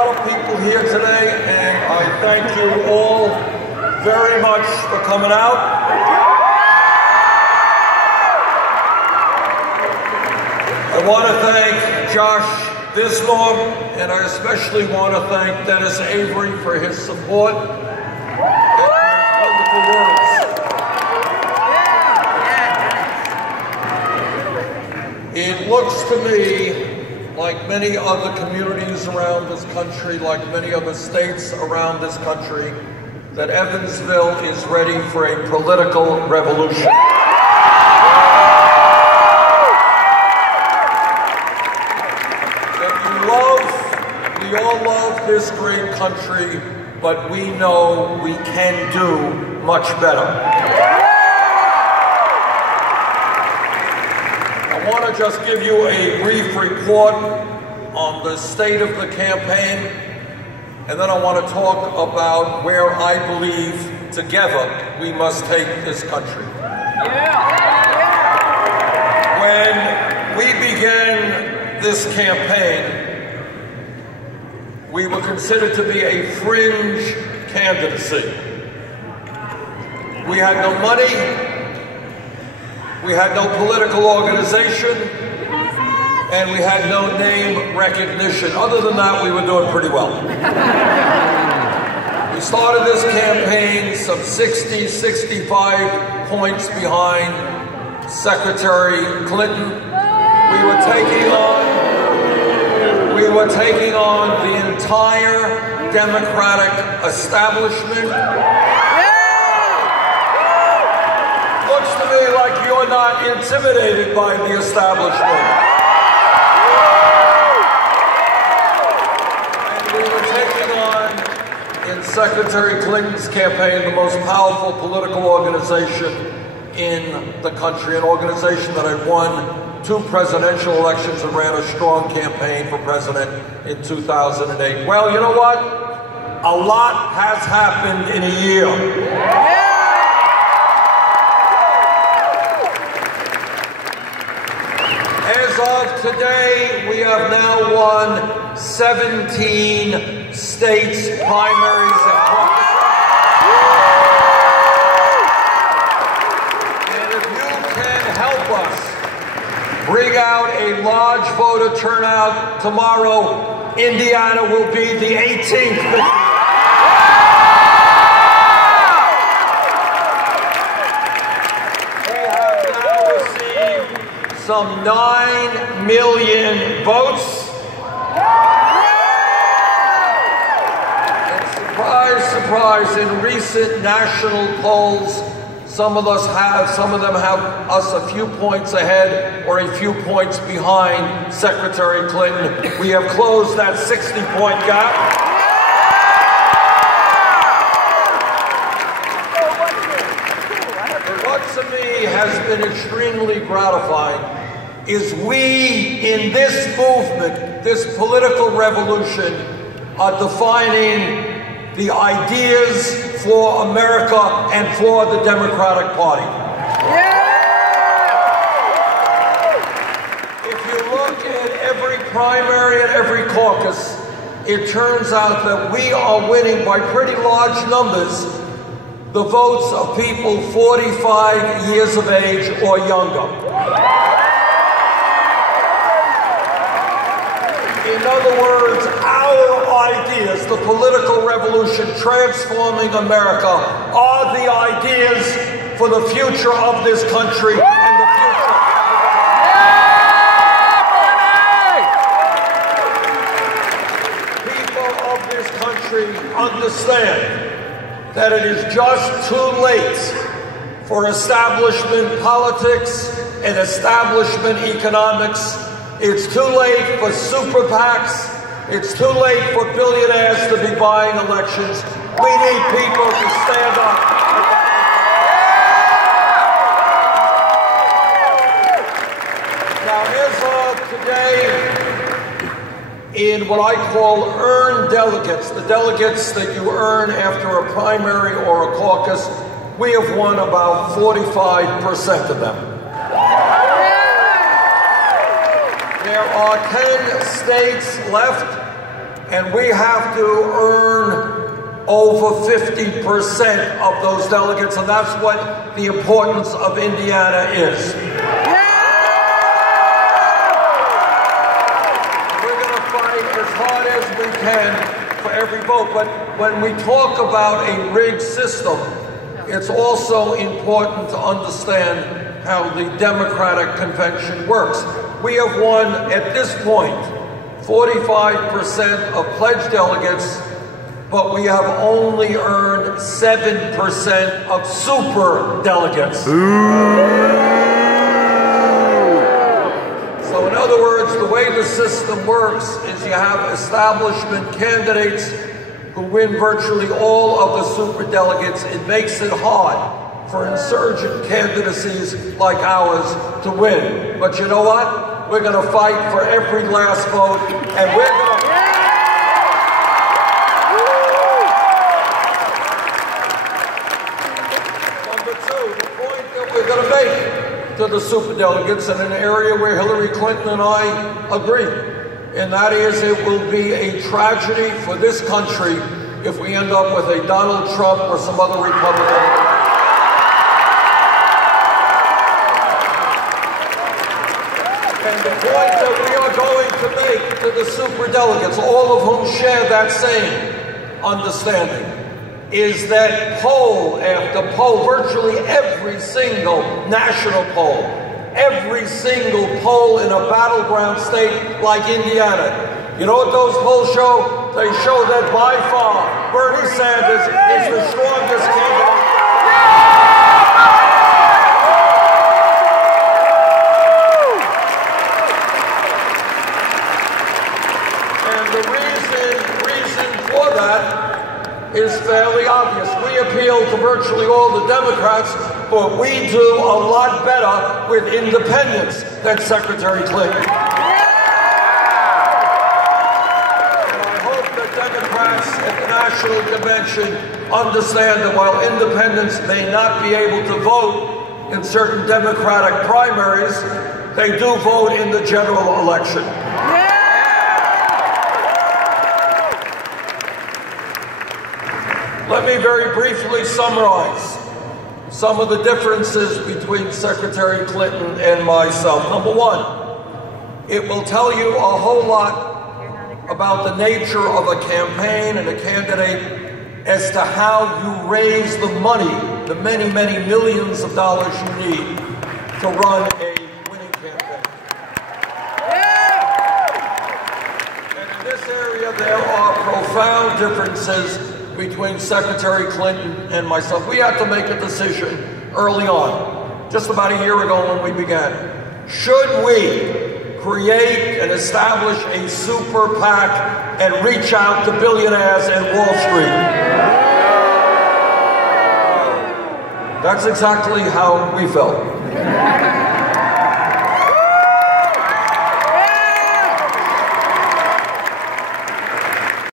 lot of people here today, and I thank you all very much for coming out. I want to thank Josh Bismarck, and I especially want to thank Dennis Avery for his support and for his wonderful words. It looks to me like many other communities around this country, like many other states around this country, that Evansville is ready for a political revolution. We all love this great country, but we know we can do much better. I want to just give you a brief report on the state of the campaign, and then I want to talk about where I believe together we must take this country. When we began this campaign, we were considered to be a fringe candidacy. We had no money, we had no political organization, and we had no name recognition. Other than that, we were doing pretty well. We started this campaign some 60, 65 points behind Secretary Clinton. We were taking on the entire Democratic establishment. Looks to me like you're not intimidated by the establishment. And we were taking on, in Secretary Clinton's campaign, the most powerful political organization in the country, an organization that had won 2 presidential elections and ran a strong campaign for president in 2008. Well, you know what? A lot has happened in a year. As of today, we have now won 17 states' primaries and caucuses. And if you can help us bring out a large voter turnout tomorrow, Indiana will be the 18th victory. We have now received some 9 million votes. And surprise, surprise, in recent national polls, some of them have us a few points ahead or a few points behind Secretary Clinton. We have closed that 60-point gap. But what to me has been extremely gratifying is we, in this movement, this political revolution, are defining the ideas for America and for the Democratic Party. If you look at every primary and every caucus, it turns out that we are winning by pretty large numbers the votes of people 45 years of age or younger. In other words, our ideas, the political revolution transforming America, are the ideas for the future of this country and the future. People of this country understand that it is just too late for establishment politics and establishment economics. It's too late for super PACs. It's too late for billionaires to be buying elections. We need people to stand up. Now, as of today, in what I call earned delegates, the delegates that you earn after a primary or a caucus, we have won about 45% of them. There are 10 states left, and we have to earn over 50% of those delegates, and that's what the importance of Indiana is. We're going to fight as hard as we can for every vote, but when we talk about a rigged system, it's also important to understand how the Democratic convention works. We have won, at this point, 45% of pledged delegates, but we have only earned 7% of super delegates. So in other words, the way the system works is you have establishment candidates who win virtually all of the super delegates. It makes it hard for insurgent candidacies like ours to win. But you know what? We're going to fight for every last vote, and we're going to... Number two, the point that we're going to make to the superdelegates in an area where Hillary Clinton and I agree, and that is it will be a tragedy for this country if we end up with a Donald Trump or some other Republican. And the point that we are going to make to the superdelegates, all of whom share that same understanding, is that poll after poll, virtually every single national poll, every single poll in a battleground state like Indiana, you know what those polls show? They show that by far Bernie Sanders is the strongest candidate. The reason for that is fairly obvious. We appeal to virtually all the Democrats, but we do a lot better with independents than Secretary Clinton. And I hope that Democrats at the National Convention understand that while independents may not be able to vote in certain Democratic primaries, they do vote in the general election. Let me very briefly summarize some of the differences between Secretary Clinton and myself. Number one, it will tell you a whole lot about the nature of a campaign and a candidate as to how you raise the money, the many, many millions of dollars you need to run a winning campaign. And in this area, there are profound differences between Secretary Clinton and myself. We had to make a decision early on, just about a year ago when we began. Should we create and establish a super PAC and reach out to billionaires and Wall Street? That's exactly how we felt.